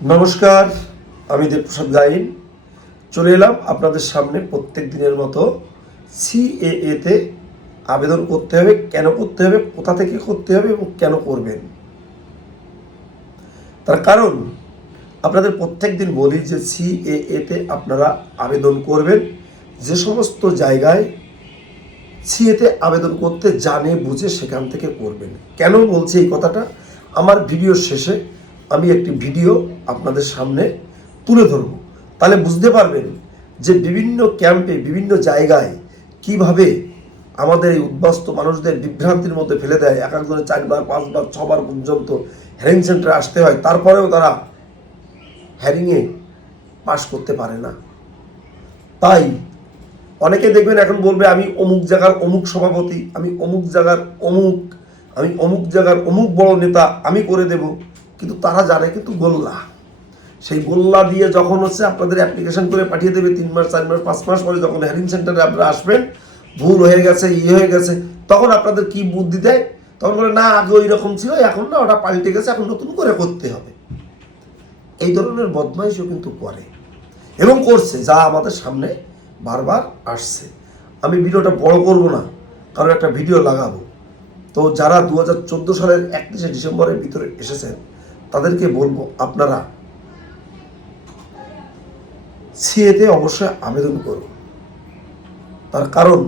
নমস্কার, আমি দেবপ্রসাদ গাইন চলে এলাম আপনাদের সামনে প্রত্যেক দিনের মতো। সিএএতে আবেদন করতে হবে, কেন করতে হবে, কোথা থেকে করতে হবে এবং কেন করবেন। তার কারণ আপনাদের প্রত্যেক দিন বলি যে সিএএতে আপনারা আবেদন করবেন যে সমস্ত জায়গায় সিএতে আবেদন করতে জানে বুঝে সেখান থেকে করবেন। কেন বলছি এই কথাটা, আমার ভিডিওর শেষে আমি একটি ভিডিও আপনাদের সামনে তুলে ধরব, তাহলে বুঝতে পারবেন যে বিভিন্ন ক্যাম্পে বিভিন্ন জায়গায় কিভাবে আমাদের এই উদ্বাস্ত মানুষদের বিভ্রান্তির মধ্যে ফেলে দেয়। এক একজনের 4 বার 5 বার 6 বার পর্যন্ত হ্যারিং সেন্টারে আসতে হয়, তারপরেও তারা হ্যারিংয়ে পাশ করতে পারে না। তাই অনেকে দেখবেন এখন বলবে আমি অমুক জায়গার অমুক সভাপতি, আমি অমুক জায়গার অমুক বড় নেতা, আমি করে দেব। কিন্তু তারা জানে কিন্তু গোল্লা, সেই গোল্লা দিয়ে যখন হচ্ছে আপনাদের অ্যাপ্লিকেশন করে পাঠিয়ে দেবে 3 মাস 4 মাস 5 মাস পরে যখন হ্যারিং সেন্টারে আপনারা আসবেন, ভুল হয়ে গেছে হয়ে গেছে, তখন আপনাদের কি বুদ্ধি দেয়, তখন বলে না আগে ওই রকম ছিল, এখন না ওটা পাল্টে গেছে, এখন নতুন করে করতে হবে। এই ধরনের বদমাইশও কিন্তু করে এবং করছে, যা আমাদের সামনে বারবার আসছে। আমি ভিডিওটা বড় করব না, কারণ একটা ভিডিও লাগাবো। তো যারা 2014 সালের 31শে ডিসেম্বরের ভিতরে এসেছেন তাদেরকে বলবো আপনারা সিএতে অবশ্যই আবেদন করুন। তার কারণ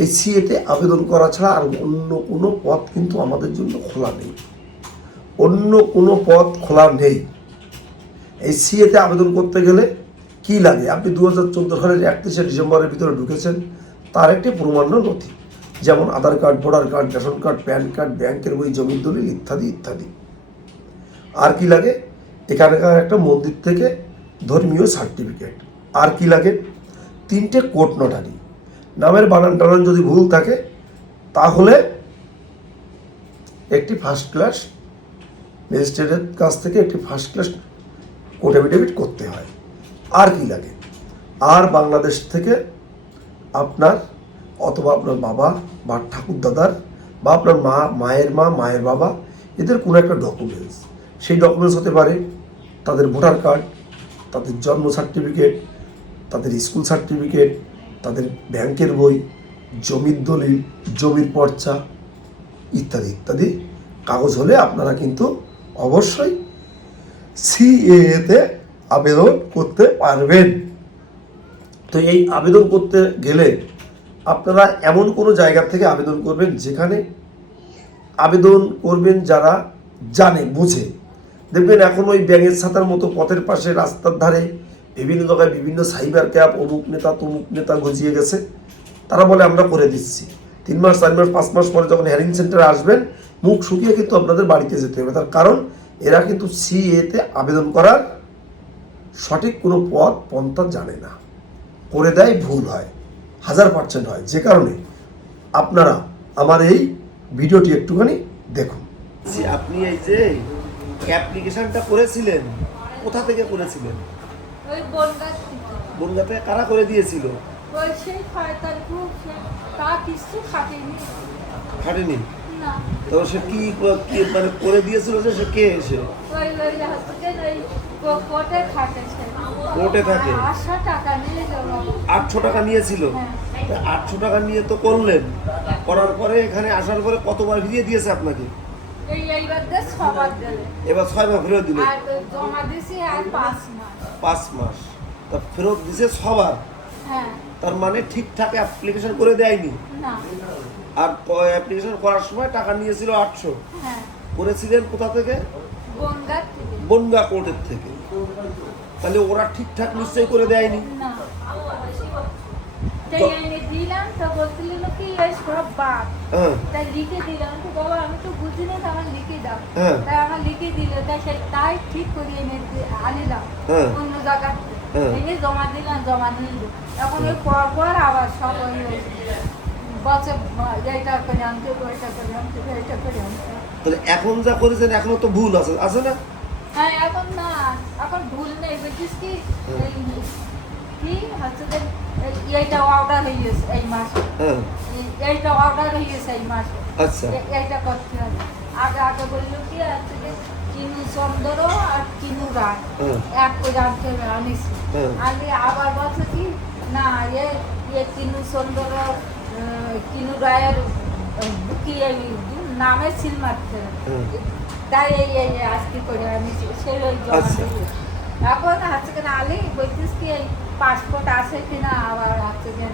এই সিএতে আবেদন করা ছাড়া আর অন্য কোনো পথ কিন্তু আমাদের জন্য খোলা নেই, অন্য কোনো পথ খোলা নেই। এই সিএতে আবেদন করতে গেলে কি লাগে, আপনি 2014 সালের 31শে ডিসেম্বরের ভিতরে ঢুকেছেন, তার একটি প্রমাণ্য নথি, যেমন Aadhaar card, voter card, ration card, PAN card, ব্যাংকের বই, জমির দলিল ইত্যাদি ইত্যাদি। আর কি লাগে, এখানকার একটা মন্দির থেকে ধর্মীয় সার্টিফিকেট। আর কি লাগে, 3টে কোর্ট নোটারি, নামের বানান টানান যদি ভুল থাকে তাহলে একটি ফার্স্ট ক্লাস ম্যাজিস্ট্রেটের কাছ থেকে একটি ফার্স্ট ক্লাস কোর্ট এফিডেভিট করতে হয়। আর কি লাগে, আর বাংলাদেশ থেকে আপনার অথবা আপনার বাবা বা ঠাকুরদাদার বা আপনার মায়ের বাবা, এদের কোনো একটা ডকুমেন্টস, সেই ডকুমেন্টস হতে পারে তাদের ভোটার কার্ড, তাদের জন্ম সার্টিফিকেট, তাদের স্কুল সার্টিফিকেট, তাদের ব্যাংকের বই, জমির দলিল, জমির পর্চা ইত্যাদি ইত্যাদি কাগজ হলে আপনারা কিন্তু অবশ্যই সিএএতে আবেদন করতে পারবেন। তো এই আবেদন করতে গেলে আপনারা এমন কোনো জায়গা থেকে আবেদন করবেন যেখানে আবেদন করবেন যারা জানে বুঝে। দেখবেন এখন ওই ব্যাঙের ছাতার মতো পথের পাশে রাস্তার ধারে বিভিন্ন জায়গায় বিভিন্ন সাইবার ক্যাব, অমুক নেতা তমুক নেতা গজিয়ে গেছে, তারা বলে আমরা করে দিচ্ছি। 3 মাস 4 মাস 5 মাস পরে যখন হ্যারিং সেন্টারে আসবেন, মুখ শুকিয়ে কিন্তু আপনাদের বাড়িতে যেতে হবে। তার কারণ এরা কিন্তু সিএতে আবেদন করার সঠিক কোনো পথ পন্থা জানে না, করে দেয়, ভুল হয়, 1000% হয়। যে কারণে আপনারা আমার এই ভিডিওটি একটুখানি দেখুন। আপনি এই যে অ্যাপ্লিকেশনটা করেছিলেন, কোথা থেকে করেছিলেন? ওই বনগাঁতে কারা করে দিয়েছিল? ওই সেই শয়তানপুর তা কিছু খাটেনি। খাটেনি? না। তো সে কি মানে করে দিয়েছিল, যে সে কে এসে? ওই হসপিটাল ওই কোর্টে খাটেছে। কোর্টে থাকে? 800 টাকা নিয়ে গেল। 800 টাকা নিয়েছিল? 800 টাকা নিয়ে তো করলেন, করার পরে এখানে আসার পরে কতবার ফিরিয়ে দিয়েছে আপনাকে? এইবার 6 বার দিলে। এবার 6 বার ফেরত দিলে? আর জমা দিছি আর 5 মাস। 5 মাস তা ফেরত দিছে 6 বার। হ্যাঁ। তার মানে ঠিকঠাক অ্যাপ্লিকেশন করে দেয়নি? না। আর অ্যাপ্লিকেশন করার সময় টাকা নিয়েছিল 800। হ্যাঁ। করেছিলেন কোথা থেকে? বনগাঁ থেকে। বনগাঁ কোর্টের থেকে। তাহলে ওরা ঠিকঠাক নিশ্চয়ই করে দেয়নি? না। তাই আমি দিলাম, তো বলছিল কি এই সব বাদ। তাই লিখে দিলাম, তো বাবা আমি তো বুঝি না, আমার লিখে দাও। তাই আমার লিখে দিল, তাই ঠিক করিয়ে আনিলাম অন্য জায়গা থেকে জমা দিলাম, জমা নিল। এখন ওই পর আবার সব বলছে এইটা করে আনতে, ওইটা করে আনতে, এইটা করে আনতে। তাহলে এখন যা করেছেন এখনো তো ভুল আছে, আছে না? হ্যাঁ, এখন না, এখন ভুল নেই, বুঝছিস কি কি হচ্ছে যে এইটা অর্ডার হয়ে গেছে এই মাসে, এইটা অর্ডার হয়ে গেছে এই মাসে, আচ্ছা এইটা করতে হবে। আগে বললো কি আছে যে কিনু চন্দ্র আর কিনু রায় হ্যাঁ। এক করে আনতে আনিছি হ্যাঁ। আগে আবার বলছে কি না এ কিনু চন্দ্র কিনু রায়ের বুকি নামে সিল মারছে হ্যাঁ। তাই এই আজকে করে আনিছি সেই ওই জমা আচ্ছা। দিল। এখন হচ্ছে কিনা আলি বলছিস কি এই পাসপোর্ট আছে কিনা আবার হচ্ছে যে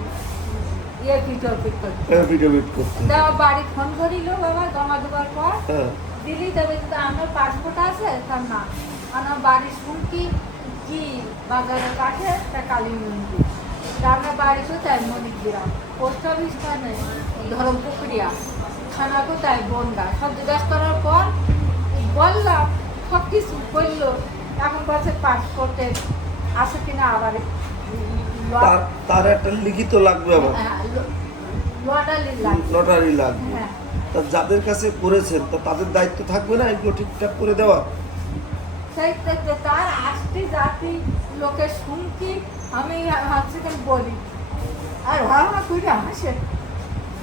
পিট করতে এফিডেভিট করতে। দেওয়া বাড়ি ফোন করিল বাবা জমা দেওয়ার পর হ্যাঁ। দিলি তবে কিন্তু আমার পাসপোর্ট আছে তার না আমার বাড়ির শুনকি কি বাজারের কাছে তা কালী মন্দির আমার বাড়ি কোথায় মণিগ্রাম পোস্ট অফিসটা নেই ধরম পুকুরিয়া থানা কোথায় বনগা সব জিজ্ঞাসা করার পর বললাম সব কিছু বললো এখন বলছে পাসপোর্টে আছে কিনা আবার তার একটা লিখিত লাগবে আবার, লটারি লাগবে লটারি লাগবে। হ্যাঁ তা যাদের কাছে করেছেন তা তাদের দায়িত্ব থাকবে না এগুলো ঠিকঠাক করে দেওয়া? সেই থেকে তার আষ্টি জাতি লোকের শুনকি আমি হচ্ছে কেন বলি আর ভাড়া করে হাসে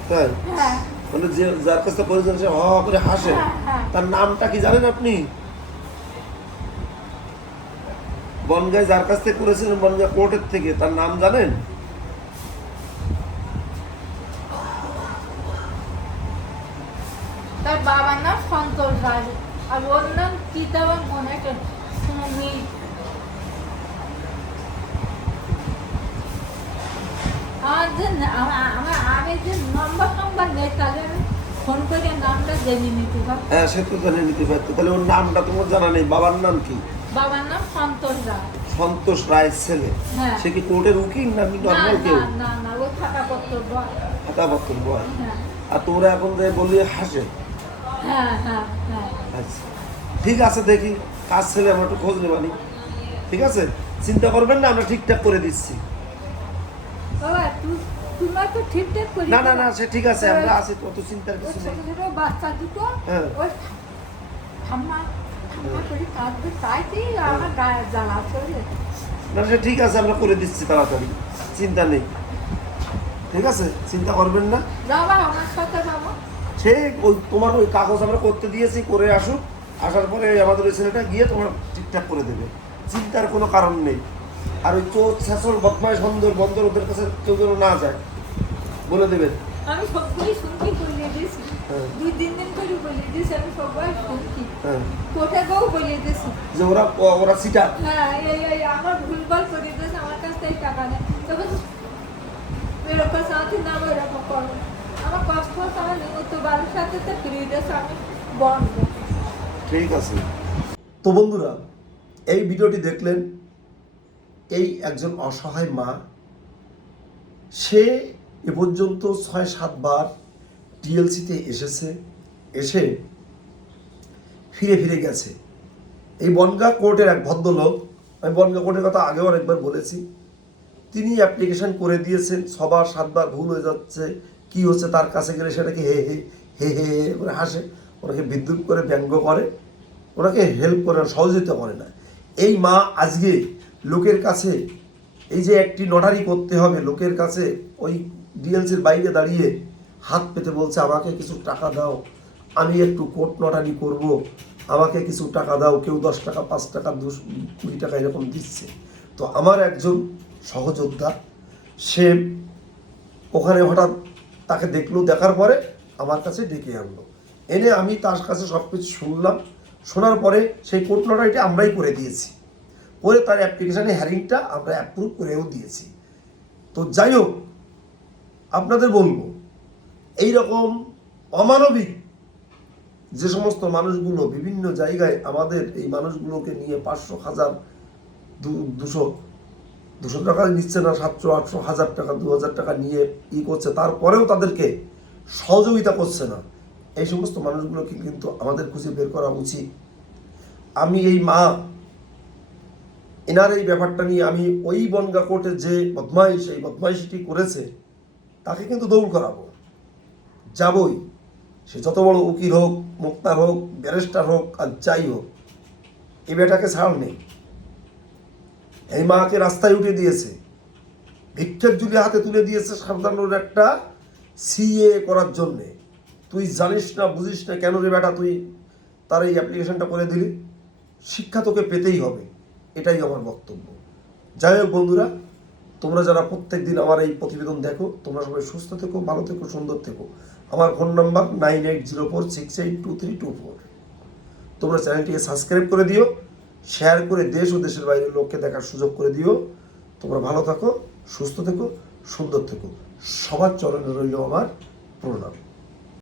তাই হ্যাঁ মানে যে যার কাছে করেছেন সে হ করে হাসে। হ্যাঁ, হ্যাঁ। তার নামটা কি জানেন আপনি? বনগাঁয় যার কাছ থেকে করেছেন বনগাঁ কোর্টের থেকে, তার নাম জানেন? তার বাবার নাম সন্তোষ রাজ আর ওর নাম কি দেওয়ার মনে শুনি আমি যে নম্বর নেই তাহলে আমি ফোন করে নামটা জেনে নিতে পারি হ্যাঁ, সে তো জানে নিতে পারতো। তাহলে ওর নামটা তোমার জানা নেই? বাবার নাম কি? বাবার নাম সন্তোষ রাজ সন্তোষ রায়ের ছেলে। হ্যাঁ। সে কি কোর্টের উকিল না না নর্মাল কেউ? না না ওই খাতাপত্র বল খাতাপত্র বয়। হ্যাঁ আর তোমরা এখন যে বলি হাসে। হ্যাঁ হ্যাঁ হ্যাঁ আচ্ছা, ঠিক আছে, দেখি কাজ ছেলে আমরা একটু খোঁজ নেবানি। ঠিক আছে, চিন্তা করবেন না, আমরা ঠিকঠাক করে দিচ্ছি। বাবা তোমার তো ঠিকঠাক করি না না না, সে ঠিক আছে, আমরা আছি, কত চিন্তার ওই কিছু ছোট নেই। ছোট বাচ্চা দুটো হ্যাঁ। ওই ঠাম্মা ঠাম্মা করে কাঁদবে তাইতেই আমার গায়ে জ্বালা চলে না, সে ঠিক আছে, আমরা করে দিচ্ছি তাড়াতাড়ি, চিন্তা নেই। ঠিক আছে, চিন্তা করবেন না। যাবা আমার সাথে যাবো সে ওই তোমার ওই কাগজ আমরা করতে দিয়েছি, করে আসুক, আসার পরে আমাদের ওই ছেলেটা গিয়ে তোমার ঠিকঠাক করে দেবে, চিন্তার কোনো কারণ নেই। আর ওই চোর ছেঁচড় বদমাইশ বন্দর ওদের কাছে কেউ যেন না যায়, বলে দেবেন। আমি সবগুলি শুনকি বলিয়ে দিয়েছি হ্যাঁ। 2-3 দিন করে বলিয়ে দিয়েছি আমি সবাই শুনকি হ্যাঁ, কোথায় গেও বলিয়ে দিয়েছি যে ওরা সিটা। হ্যাঁ এই আমার ভুলভাল করে দিয়েছে আমার কাছ থেকে টাকা নেই তবে এরকম সাথে না এরকম করবো আমার কষ্ট হচ্ছে আমার নিয়মিত বাড়ির সাথে তো ফ্রিডেস আমি বন্ধ ঠিক আছে। তো বন্ধুরা, এই ভিডিওটি দেখলেন, এই একজন অসহায় মা, সে এ পর্যন্ত 6-7 বার টিএলসিতে এসেছে, এসে ফিরে ফিরে গেছে। এই বনগাঁ কোর্টের এক ভদ্রলোক, আমি বনগাঁ কোর্টের কথা আগেও অনেকবার বলেছি, তিনি অ্যাপ্লিকেশন করে দিয়েছেন, 6 বার 7 বার ভুল হয়ে যাচ্ছে, কি হচ্ছে তার কাছে গেলে সেটাকে হে হে হে হে হে করে হাসে, ওনাকে বিদ্রুপ করে ব্যঙ্গ করে, ওনাকে হেল্প করে না, সহযোগিতা করে না। এই মা আজকে লোকের কাছে, এই যে একটি নটারি করতে হবে, লোকের কাছে ওই ডিএলসির বাইরে দাঁড়িয়ে হাত পেতে বলছে আমাকে কিছু টাকা দাও, আমি একটু কোর্ট নটারি করব, আমাকে কিছু টাকা দাও। কেউ 10 টাকা, 5 টাকা, 20 টাকা এরকম দিচ্ছে। তো আমার একজন সহযোদ্ধা, সে ওখানে হঠাৎ তাকে দেখলো, দেখার পরে আমার কাছে ডেকে আনলো, এনে আমি তার কাছে সব কিছু শুনলাম, শোনার পরে সেই কোর্ট নটারিটা আমরাই করে দিয়েছি, করে তার অ্যাপ্লিকেশানে হ্যারিংটা আমরা অ্যাপ্রুভ করেও দিয়েছি। তো যাই হোক, আপনাদের বলবো, এইরকম অমানবিক যে সমস্ত মানুষগুলো বিভিন্ন জায়গায় আমাদের এই মানুষগুলোকে নিয়ে 500, 1000, 200 টাকা নিচ্ছে না, 700, 800, 1000 টাকা, 2000 টাকা নিয়ে করছে, তারপরেও তাদেরকে সহযোগিতা করছে না, এই সমস্ত মানুষগুলোকে কিন্তু আমাদের খুঁজে বের করা উচিত। আমি এই মা, এনার এই ব্যাপারটা নিয়ে আমি ওই বনগাঁ কোর্টে যে বদমাইশ, এই বদমাইশটি করেছে তাকে কিন্তু দৌড় করাবো, যাবই, সে যত বড় উকিল হোক, মুক্তার হোক, ব্যারিস্টার হোক, আর যাই হোক, এই বেটাকে ছাড় নেই। এই মাকে রাস্তায় উঠে দিয়েছে, ভিক্ষের ঝুলি হাতে তুলে দিয়েছে সাধারণ একটা সিএ করার জন্যে। তুই জানিস না, বুঝিস না কেন রে বেটা তুই তার এই অ্যাপ্লিকেশনটা করে দিলি? শিক্ষা তোকে পেতেই হবে, এটাই আমার বক্তব্য। যাই হোক বন্ধুরা, তোমরা যারা প্রত্যেক দিন আমার এই প্রতিবেদন দেখো, তোমরা সবাই সুস্থ থেকো, ভালো থেকো, সুন্দর থেকো। আমার ফোন নাম্বার 9804682324। তোমরা চ্যানেলটিকে সাবস্ক্রাইব করে দিও, শেয়ার করে দেশ ও দেশের বাইরের লোককে দেখার সুযোগ করে দিও। তোমরা ভালো থাকো, সুস্থ থেকো, সুন্দর থেকো। সবার চরণে রইল আমার প্রণাম।